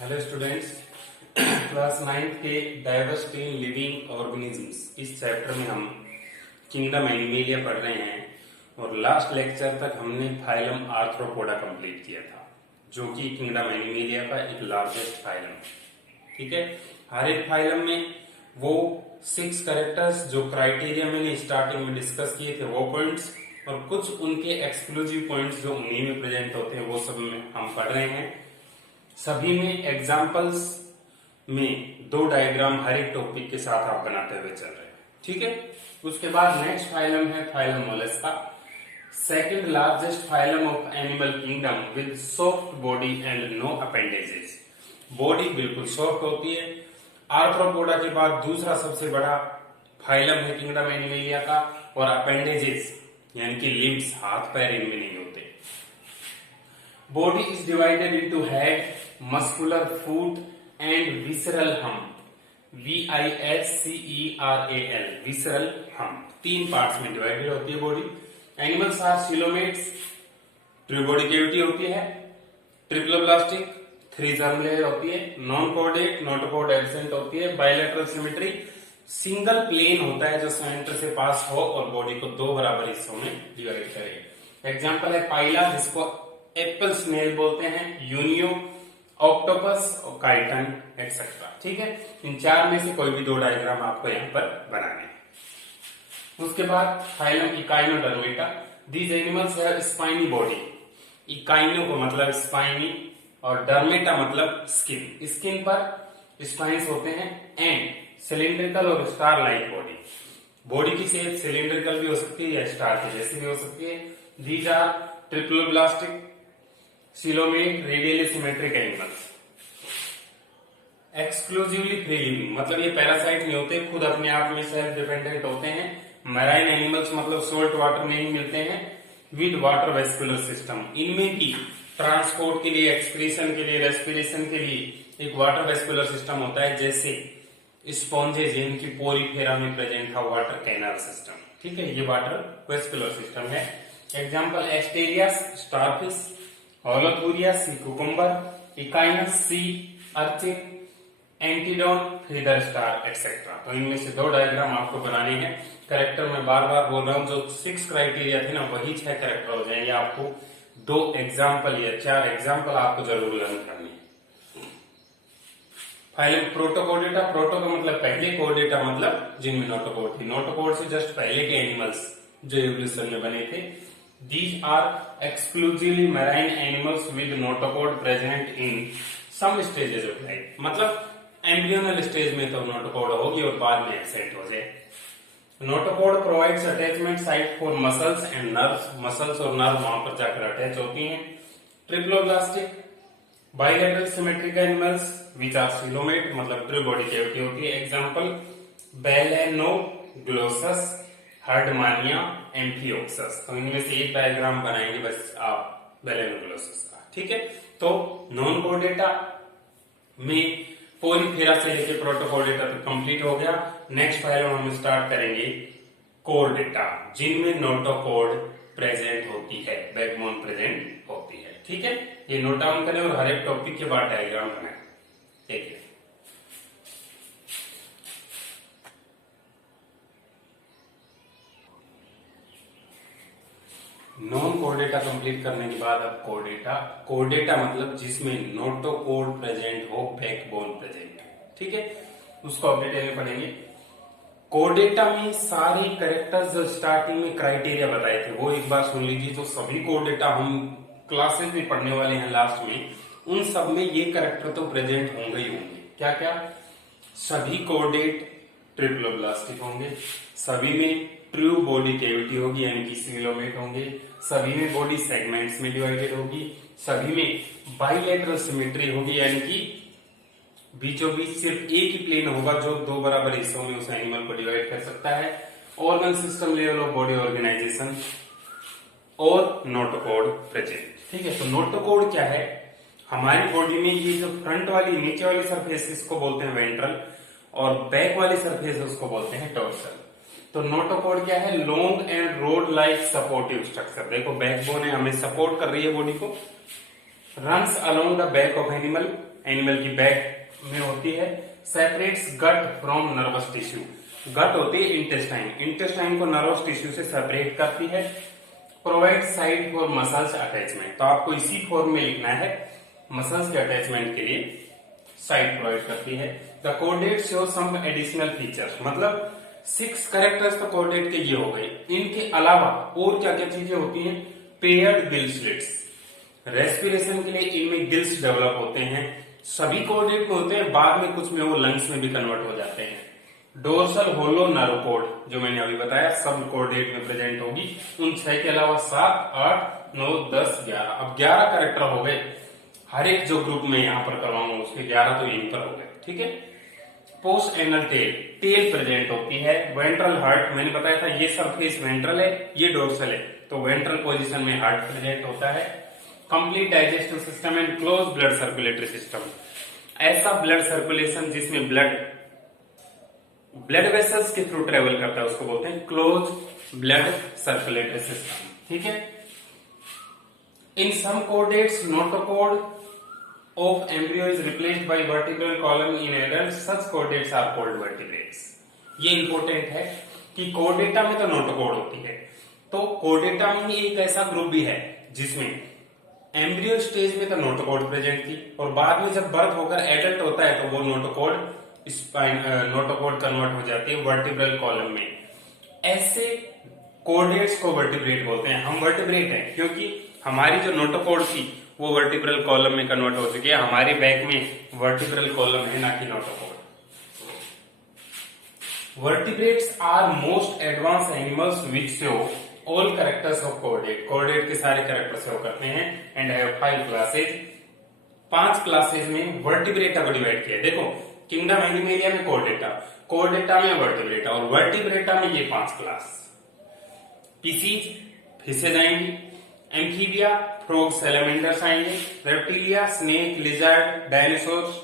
Hello students, class 9 के diversity in living organisms इस chapter में हम किंगडम एनिमेलिया पढ़ रहे हैं और लास्ट लेक्चर तक हमने फाइलम आर्थ्रोपोडा कंप्लीट किया था, जो कि किंगडम एनिमेलिया का एक लार्जेस्ट फाइलम है। ठीक है, हर एक फाइलम में वो 6 कैरेक्टर्स जो क्राइटेरिया मैंने स्टार्टिंग में डिस्कस किए थे वो पॉइंट्स और कुछ उनके एक्सक्लूसिव पॉइंट्स जो उन्हीं में प्रेजेंट होते हैं वो सब में हम पढ़ रहे हैं। सभी में एग्जाम्पल्स में 2 डायग्राम हर एक टॉपिक के साथ आप बनाते हुए चल रहे हैं। ठीक है, उसके बाद नेक्स्ट फाइलम है phylum Mollusca, second largest phylum of animal kingdom with soft body and no appendages. Body बिल्कुल सॉफ्ट होती है। आर्थ्रोपोडा के बाद दूसरा सबसे बड़ा फाइलम है किंगडम एनिमेलिया का, और अपेंडेजेस यानी कि लिम्स, हाथ पैर इनमें नहीं होते। Body is divided into head, muscular, foot and visceral hump, VISCERAL, visceral hump. 3 parts में डिवाइडेड होती है body. Animals are coelomates, true body cavity होती है, ट्रिप्लोब्लास्टिक, 3 जर्म लेयर होती है, नॉन कोऑर्डेट, नोटोकोड एब्सेंट होती है, बायलैटरल सिमेट्री, सिंगल प्लेन होता है जो सेंटर से पास हो और बॉडी को 2 बराबर हिस्सों में डिवाइड करे। एग्जांपल है पाइला, जिसको एप्पल स्नेल बोलते हैं, यूनियो, ऑक्टोपस और काइटन एक्सेट्रा। ठीक है, इन 4 में से कोई भी 2 डायग्राम आपको यहाँ पर बनाने हैं। उसके बाद phylum Echinodermata, these animals have spiny body. Echino को मतलब स्पाइनी और डर्मेटा मतलब स्किन, स्किन पर स्पाइन्स होते हैं, एंड सिलिंड्रिकल और स्टार लाइक बॉडी। बॉडी की शेप सिलिंड्रिकल भी हो सकती है या स्टार के जैसी भी हो सकती है। These are triploblastic, coelomate, radially symmetric animals. Exclusively free living मतलब ये पैरासाइट नहीं होते, खुद अपने आप में सेल्फ डिपेंडेंट होते हैं। मैराइन एनिमल्स मतलब सोल्ट वाटर में ही मिलते हैं, विद वाटर वेस्कुलर सिस्टम। इनमें भी ट्रांसपोर्ट के लिए, एक्सक्रीशन के लिए, रेस्पिरेशन के लिए एक वाटर वेस्कुलर सिस्टम होता है, जैसे स्पॉन्जेज जिनकी पोरीफेरा में प्रेजेंट था वाटर कैनाल सिस्टम। ठीक है, ये वाटर वेस्कुलर सिस्टम है। Example Asterias, starfish, Holothuria, sea cucumber, Echinus, sea urchin, Antedon, feather star etcetera. तो इनमें से 2 डायग्राम आपको बनाने हैं। कैरेक्टर में बार बार बोल रहा हूं, जो 6 क्राइटेरिया थे ना वही 6 कैरेक्टर हो जाएंगे। आपको 2 एग्जाम्पल या 4 एग्जाम्पल आपको जरूर लर्न करनी है। फाइलम प्रोटोकोडेटा, प्रोटो का मतलब पहले, कोडेटा मतलब जिनमें नोटोकोड थी। नोटोकोड से जस्ट पहले के एनिमल्स जो एवोल्यूशन में बने थे। These are exclusively marine animals with notochord present in some stages of life। मतलब एम्ब्रियोनल स्टेज में तो नोटोकोड होगी और बाद में एब्सेंट हो जाए। Notochord provides attachment site for muscles and nerves, muscles और नर्व वहां पर जाकर अटैच होती हैं। Triploblastic, bilateral symmetric animals which are coelomate मतलब ट्रू बॉडी कैविटी होती है। Example Balanoglossus, Herdmania, Amphioxus. तो इनमें से एक डायग्राम बनाएंगे बस आप बेलेनोग्लोसस का। ठीक है, तो नॉन कोडेटा में पोरीफेरा से लेके प्रोटोकोडेटा तक कंप्लीट हो गया। नेक्स्ट फाइल में हम स्टार्ट करेंगे कोरडेटा, जिनमें नोटोकोड प्रेजेंट होती है, बैकबोन प्रेजेंट होती है। ठीक है, ये नोट डाउन करें और हर एक टॉपिक के बाद डायग्राम बनाएं। ठीक है, नॉन कोडेटा कंप्लीट करने के बाद अब कोडेटा। कोडेटा मतलब जिसमें नोटोकोड प्रेजेंट हो, बैकबोन प्रेजेंट हो। ठीक है, उसको अब डिटेल में पढ़ेंगे। कोडेटा में सारी कैरेक्टर्स जो स्टार्टिंग में क्राइटेरिया बताए थे वो एक बार सुन लीजिए। तो सभी कोडेटा हम क्लासेस में पढ़ने वाले हैं लास्ट में, उन सब में ये कैरेक्टर तो प्रेजेंट होंगे ही होंगे। क्या क्या? सभी कोडेट ट्रिप्लोब्लास्टिक होंगे, सभी में ट्रू बॉडी कैविटी होगी यानी कि सिलोमेट होंगे, सभी में बॉडी सेगमेंट्स में डिवाइडेड होगी, सभी में बाइलैटरल सिमेट्री होगी यानी कि बीचों बीच सिर्फ एक ही प्लेन होगा जो 2 बराबर हिस्सों में उस एनिमल को डिवाइड कर सकता है। Organ system level of body organisation और नोटोकोड प्रेजेंट। ठीक है, तो नोटोकोड क्या है? हमारी बॉडी में ये जो फ्रंट वाली, नीचे वाली सरफेस इसको बोलते हैं वेंट्रल, और बैक वाली सरफेस उसको बोलते हैं डोर्सल। तो नोटोकोड क्या है? Long and rod like supportive structure. देखो बैकबोन है, हमें सपोर्ट कर रही है बॉडी को। Runs along the back of animal, animal की बैक में होती है। Separates gut from nervous tissue, gut होती है इंटेस्टाइन, इंटेस्टाइन को नर्वस टिश्यू से सेपरेट करती है। Provide site for muscles attachment, तो आपको इसी फॉर्म में लिखना है, मसल्स के अटैचमेंट के लिए साइट प्रोवाइड करती है। The chordate show some additional features, मतलब 6 कैरेक्टर्स तो कोर्डेट के ये हो गए, इनके अलावा और क्या क्या चीजें होती हैं? पेयर्ड गिल स्लिट्स, रेस्पिरेशन के लिए इनमें गिल्स डेवलप होते हैं, सभी कोर्डेट में होते हैं, बाद में कुछ में वो लंग्स में भी कन्वर्ट हो जाते हैं। डोर्सल होलो नर्वोकोड, जो मैंने अभी बताया, सब कोर्डेट में प्रेजेंट होगी। उन 6 के अलावा 7, 8, 9, 10, 11, अब 11 कैरेक्टर हो गए। हर एक जो ग्रुप में यहाँ पर करवाऊंगा उसके 11 तो यहीं पर हो गए, ठीक है। Post anal tail, tail present होती है। वेंट्रल हार्ट, मैंने बताया था ये सरफेस वेंट्रल है, ये डोर्सल है, तो वेंट्रल पोजीशन में हार्ट प्रेजेंट होता है। Complete digestive system and close blood circulatory system, ऐसा ब्लड सर्कुलेशन जिसमें ब्लड वेसल्स के थ्रू ट्रेवल करता है उसको बोलते हैं क्लोज ब्लड सर्कुलेटरी सिस्टम, ठीक है। In some chordates notochord of embryo is replaced by vertebral column in adults, such chordates are called vertebrates। ये इंपॉर्टेंट है कि कोर्डेटा में तो नोटोकोड होती है, तो कोर्डेटा में ही एक ऐसा ग्रुप भी है जिसमें एम्ब्रियो स्टेज में तो नोटोकोड प्रेजेंट थी और बाद में जब बर्थ होकर एडल्ट होता है तो वो नोटोकोड कन्वर्ट हो जाती है वर्टिब्रल कॉलम में। ऐसे कोर्डेट्स को वर्टिब्रेट बोलते हैं। हम वर्टिब्रेट हैं क्योंकि हमारी जो नोटोकोड थी वो वर्टिब्रल कॉलम में कन्वर्ट हो चुकी है, हमारे बैक में वर्टिब्रल कॉलम है, ना कि notochord. Vertebrates are most advance animals which show all characters of chordate, chordate के सारे कैरेक्टर शो करते हैं एंड हैव 5 क्लासेज, 5 क्लासेज में वर्टिब्रेटा को डिवाइड किया। देखो किंगडम एनिमेलिया में कोर्डेटा, कोर्डेटा में वर्टिब्रेटा और वर्टिब्रेटा में ये 5 क्लास। पीसीज फिशेज आएंगी, एम्फीबिया फ्रॉग सैलमेंडर्स आएंगे, Reptilia snake lizard dinosaurs,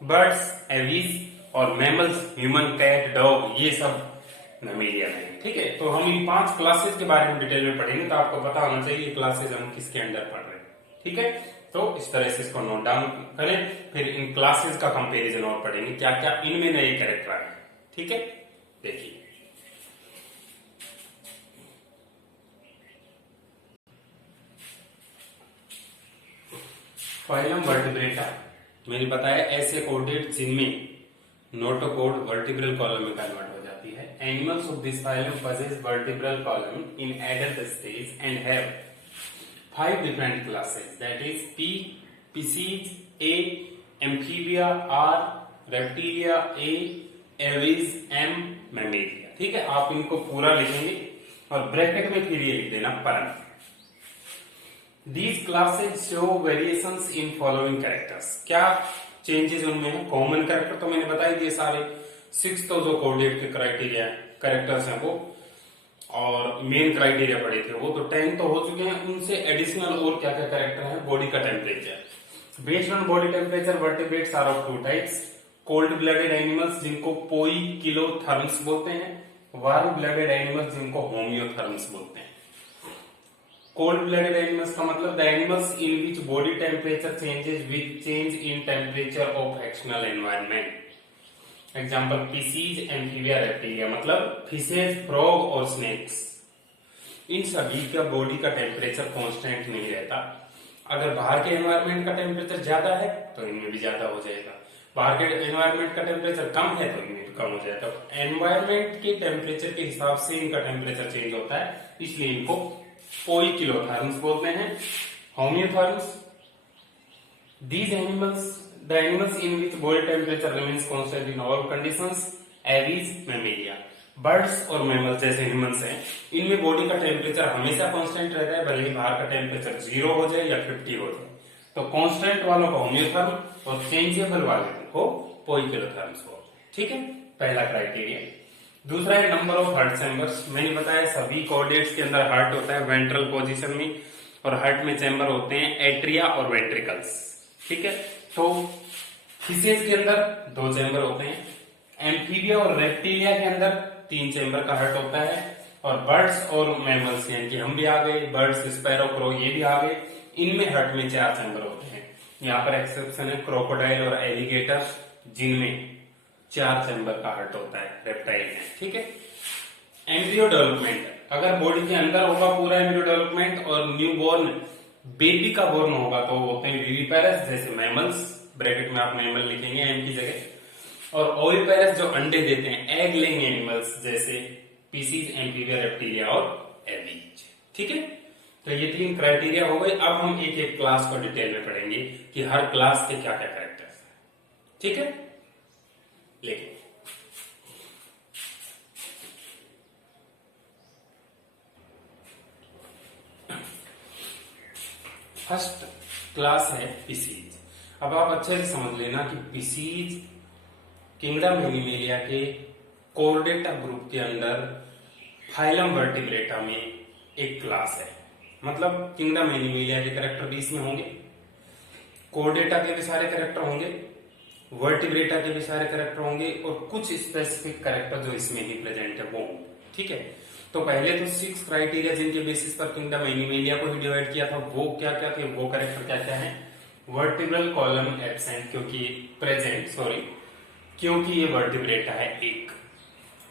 birds Aves और मैमल्स ह्यूमन कैट डॉग, ये सब मैमेलिया में, ठीक है। तो हम इन 5 क्लासेस के बारे में डिटेल में पढ़ेंगे, तो आपको पता होना चाहिए ये क्लासेस हम किसके अंडर पढ़ रहे हैं, ठीक है। तो इस तरह से इसको नोट डाउन करें, फिर इन क्लासेस का कंपेरिजन और पढ़ेंगे, क्या क्या इनमें नए कैरेक्टर आए, ठीक है। देखिए फाइलम वर्टिब्रेटा, मैंने बताया ऐसे कोर्डेट जिनमें नोटोकोड वर्टिब्रल कॉलम में कन्वर्ट हो जाती है। Animals of this phylum possess vertebral column in adult stage and have 5 different classes, that is P, Pisces, A, Amphibia, R, Reptilia, A, Aves, M, Mammalia, ठीक है। आप इनको पूरा लिखेंगे और ब्रैकेट में फिर ये लिख देना परम। These classes show variations in following characters, क्या चेंजेस उनमें है? कॉमन कैरेक्टर तो मैंने बताई दिए सारे, 6 तो जो कोर्डेट के क्राइटेरिया कैरेक्टर्स हैं वो, और मेन क्राइटेरिया पढ़े थे वो तो 10 तो हो चुके हैं। उनसे एडिशनल और क्या क्या कैरेक्टर है? बॉडी का temperature, based on body temperature vertebrates are of 2 types, cold blooded animals जिनको पोइकिलोथर्म्स बोलते हैं, वार्म ब्लडेड एनिमल्स जिनको होमियोथर्म्स बोलते हैं। कोल्ड ब्लडेड एनिमल्स का मतलब the animals in which body temperature changes with change in temperature of external environment. Example fishes, Amphibia, Reptilia, मतलब fishes, frog और स्नेक्स, इन सभी का बॉडी का टेम्परेचर कांस्टेंट नहीं रहता। अगर बाहर के एनवायरनमेंट का टेम्परेचर ज्यादा है तो इनमें भी ज्यादा हो जाएगा, बाहर के एनवायरनमेंट का टेम्परेचर कम है तो इनमें भी कम हो जाएगा। एनवायरनमेंट के टेम्परेचर के हिसाब से इनका टेम्परेचर चेंज होता है, इसलिए इनको पोइकिलोथर्म्स बोलते हैं। Homeotherms, these animals, the animals in which body temperature remains constant in all conditions, aves, mammalia। Birds और मैमल्स जैसे ह्यूमंस हैं, इनमें बॉडी का टेम्परेचर हमेशा कांस्टेंट रहता है, भले ही बाहर का टेम्परेचर 0 हो जाए या 50 हो जाए। तो कांस्टेंट वालों को होमियोथर्म और चेंजेबल वाले को पोइकिलोथर्म्स हो, ठीक है, पहला क्राइटेरिया। दूसरा है नंबर ऑफ हार्ट चैम्बर्स। मैंने बताया सभी कोर्डेट्स के अंदर हार्ट होता है वेंट्रल पोजीशन में, और हार्ट में चैम्बर होते हैं एट्रिया और वेंट्रिकल्स, ठीक है। तो फिशेज के अंदर 2 चैम्बर होते हैं, एम्फीबिया और रेप्टिलिया के अंदर 3 चैम्बर का हार्ट होता है, और बर्ड्स और मैमल्स यानी कि हम भी आ गए, बर्ड्स, स्पैरो, क्रो, ये भी आ गए, इनमें हार्ट में 4 चैम्बर होते हैं। यहाँ पर एक्सेप्शन है क्रोकोडाइल और एलिगेटर, जिनमें 4 चैम्बर का हार्ट होता है रेप्टाइल में, ठीक है। एम्ब्रियो डेवलपमेंट, अगर बॉडी के अंदर होगा पूरा एम्ब्रियो डेवलपमेंट और न्यूबॉर्न बेबी का बोर्न होगा तो वो होते हैं विविपेरस, जैसे मैमल्स, ब्रैकेट में आप मैमल लिखेंगे एम की जगह, और ओविपेरस जो अंडे देते हैं, एग लेइंग एनिमल्स, जैसे पीसीज, एम्फीबिया, रेप्टिलिया और एवीज, ठीक है। तो ये 3 क्राइटेरिया हो गए। अब हम एक एक क्लास को डिटेल में पढ़ेंगे कि हर क्लास के क्या क्या कैरेक्टर्स हैं, ठीक है। लेकिन फर्स्ट क्लास है पीसीज। अब आप अच्छे से समझ लेना कि पीसीज किंगडम एनिमेलिया के कोर्डेटा ग्रुप के अंदर फाइलम वर्टिब्रेटा में एक क्लास है। मतलब किंगडम एनिमेलिया के कैरेक्टर भी इसमें होंगे, कोर्डेटा के भी सारे कैरेक्टर होंगे, वर्टिब्रेटा के भी सारे कैरेक्टर होंगे, और कुछ स्पेसिफिक कैरेक्टर जो इसमें ही प्रेजेंट है वो, ठीक है। तो पहले तो 6 क्राइटेरिया जिनके बेसिस पर किंगडम एनिमेलिया को ही डिवाइड किया था, वो क्या क्या थे, वो कैरेक्टर क्या क्या है। वर्टिब्रल कॉलम एब्सेंट, क्योंकि ये वर्टिब्रेटा है एक।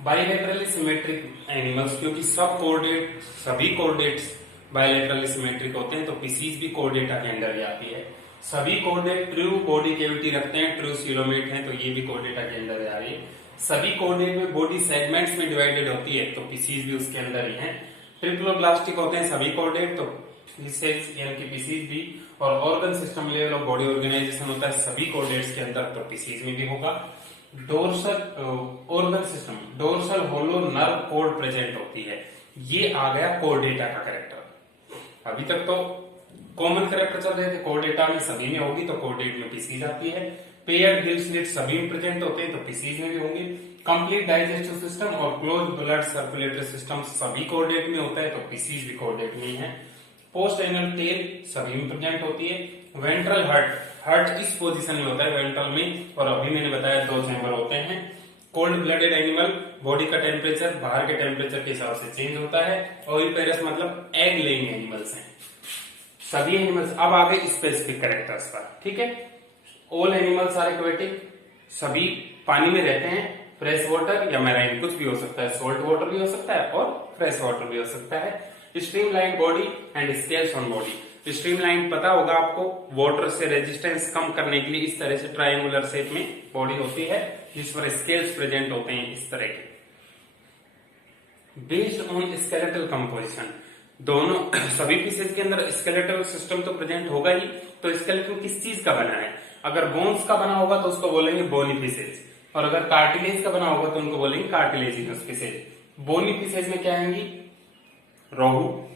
बाइलेटरली सिमेट्रिक एनिमल्स, क्योंकि सभी कोर्डेट्स बाइलेटरली सिमेट्रिक होते हैं, तो पीसीज भी कोर्डेटा के अंडर ही आती है। सभी कोर्डेट ट्रू बॉडी कैविटी रखते हैं, ट्रू सीलोमेट हैं, तो ये भी कोर्डेटा के अंदर आ रही है। सभी कोर्डेट में बॉडी सेगमेंट्स में डिवाइडेड होती है, तो पीसीज भी उसके अंदर ही है। ट्रिप्लोब्लास्टिक होते हैं सभी कोर्डेट, तो पीसीज भी। और organ system level of body organisation होता है सभी कोर्डेट्स के अंदर, तो पीसीज में भी होगा। Dorsal organ system, dorsal hollow nerve cord present होती है, ये आ गया कोर्डेटा का कैरेक्टर। अभी तक तो कॉमन कैरेक्टर चल रहे थे, कोर्डेटा में सभी में होगी, तो कोर्डेट में पीसीज आती है। पेयर्ड गिल स्लिट सभी में प्रेजेंट होते हैं, तो पीसीज में भी होंगे। कंप्लीट डाइजेस्टिव सिस्टम और क्लोज ब्लड सर्कुलेटरी सिस्टम सभी कोर्डेट में होता है, तो पीसीज भी कोर्डेट में ही है। पोस्ट एनल टेल सभी में प्रेजेंट होती है। वेंट्रल हार्ट इस पोजीशन में होता है वेंट्रल में, और अभी मैंने बताया 2 चैम्बर होते हैं। कोल्ड ब्लडेड एनिमल, बॉडी का टेम्परेचर बाहर के टेम्परेचर के हिसाब से चेंज होता है। ओविपेरस मतलब एग लेइंग एनिमल्स हैं सभी एनिमल्स। अब आ गए स्पेसिफिक कैरेक्टर्स पर, ठीक है। ऑल एनिमल्स आर एक्वेटिक, सभी पानी में रहते हैं, फ्रेश वाटर या मैराइन कुछ भी हो सकता है, सोल्ट वाटर भी हो सकता है और फ्रेश वाटर भी हो सकता है। Streamline body and scales on body, streamline पता होगा आपको, वाटर से रेजिस्टेंस कम करने के लिए इस तरह से ट्रायंगुलर शेप में बॉडी होती है, जिस पर स्केल्स प्रेजेंट होते हैं इस तरह के। बेस्ड ऑन स्केलेटल कंपोजिशन, दोनों सभी पीसेज के अंदर स्केलेटल सिस्टम तो प्रेजेंट होगा ही, तो स्केलेटन किस चीज का बना है। अगर बोन्स का बना होगा तो उसको बोलेंगे बोनी पीसेज, और अगर कार्टिलेज का बना होगा तो उनको बोलेंगे कार्टिलेजिनस पीसेज। बोनी पीसेज में क्या आएंगी, रोहू,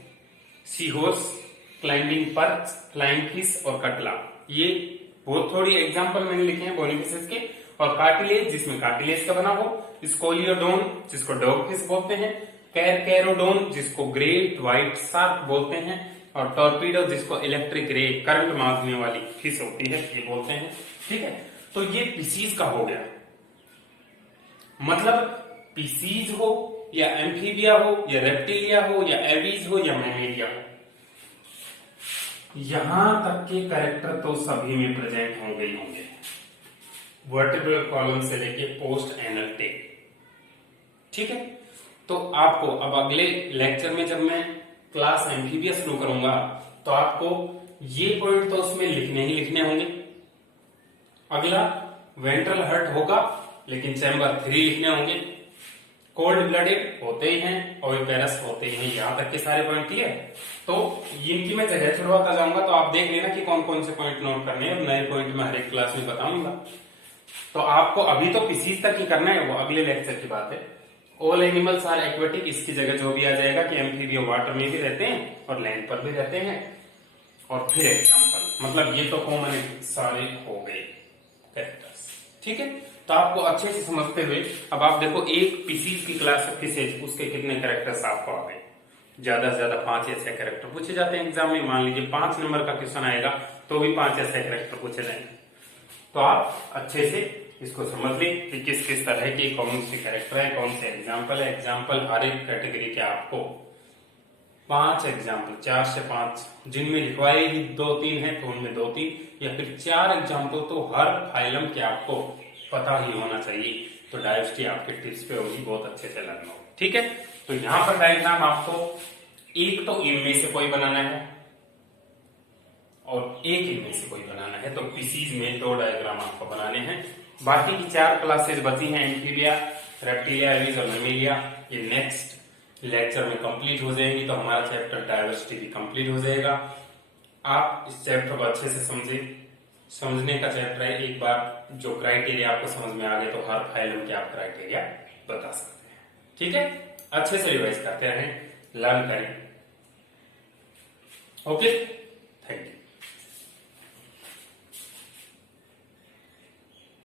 सीहोर्स, क्लाइंबिंग पर्च, फ्लाइंग फिश और कटला। ये बहुत थोड़ी एग्जांपल मैंने लिखे हैं बोनी फिशेस के। और कार्टिलेज जिसमें कार्टिलेज का बना हो, स्कोलियोडोन जिसको डॉग फिश बोलते हैं, कैरोडोन जिसको ग्रेट व्हाइट शार्क बोलते हैं, और टॉर्पीडो जिसको इलेक्ट्रिक रे करंट मारने वाली फिश होती है ये बोलते हैं, ठीक है। तो ये पीसीज का हो गया। मतलब पीसीज हो या एम्फीबिया हो या रेप्टिलिया हो या एवीज हो या मैमेलिया हो, यहां तक के कैरेक्टर तो सभी में प्रेजेंट होंगे ही होंगे, वर्टिब्रल कॉलम से लेके पोस्ट एनल टेल, ठीक है। तो आपको अब अगले लेक्चर में जब मैं क्लास एम्फीबिया शुरू करूंगा तो आपको ये पॉइंट तो उसमें लिखने ही लिखने होंगे। अगला वेंट्रल हार्ट होगा लेकिन चैम्बर 3 लिखने होंगे। कोल्ड ब्लडेड होते ही हैं, ओविपेरस होते ही हैं, यहां तक के सारे पॉइंट क्लियर। तो इनकी मैं जगह छुड़वाता जाऊंगा, तो आप देख लेना कि कौन कौन से पॉइंट नोट करने हैं, और नए पॉइंट में हर एक क्लास में बताऊंगा। तो आपको अभी तो पीसीज तक ही करना है, वो अगले लेक्चर की बात है। ऑल एनिमल्स आर एक्वेटिक, इसकी जगह जो भी आ जाएगा कि एम्फीबिया वाटर में भी रहते हैं और लैंड पर भी रहते हैं। और फिर एग्जाम्पल, मतलब ये तो कॉमन सारे हो गए कैरेक्टर्स, ठीक है। तो आपको अच्छे से समझते हुए अब आप देखो, एक पीसीज की क्लास है पीसेज, उसके कितने कैरेक्टर्स आपको आ गए। ज्यादा से ज्यादा 5 ऐसे कैरेक्टर पूछे जाते हैं एग्जाम में। मान लीजिए 5 नंबर का क्वेश्चन आएगा तो भी 5 ऐसे कैरेक्टर पूछे जाएंगे। तो आप अच्छे से इसको समझ लें कि किस किस तरह के कौन से कैरेक्टर है, कौन से एग्जाम्पल है। एग्जाम्पल हर एक कैटेगरी के आपको 5 एग्जाम्पल, 4 से 5, जिनमें लिखवाए ही 2-3 है तो उनमें 2-3 या फिर 4 एग्जाम्पल तो हर फाइलम के आपको पता ही होना चाहिए। तो डायवर्सिटी आपके टिप्स पे होगी, बहुत अच्छे से लगना होगा। ठीक है, तो यहां पर डायग्राम आपको एक तो इनमें से कोई बनाना है और एक इनमें से कोई बनाना है। तो पीसीज में 2 डायग्राम आपको बनाने हैं। बाकी की 4 क्लासेस बची हैं, एम्फीबिया, रेप्टिलिया, एविज और मेमिलिया, ये नेक्स्ट लेक्चर में कंप्लीट हो जाएंगी। तो हमारा चैप्टर डायवर्सिटी भी कंप्लीट हो जाएगा। आप इस चैप्टर को अच्छे से समझे, समझने का चैप्टर है। एक बार जो क्राइटेरिया आपको समझ में आ गए तो हर फाइलम के आप क्राइटेरिया बता सकते हैं। ठीक है, अच्छे से रिवाइज करते रहें, लर्न करें। Okay, thank you.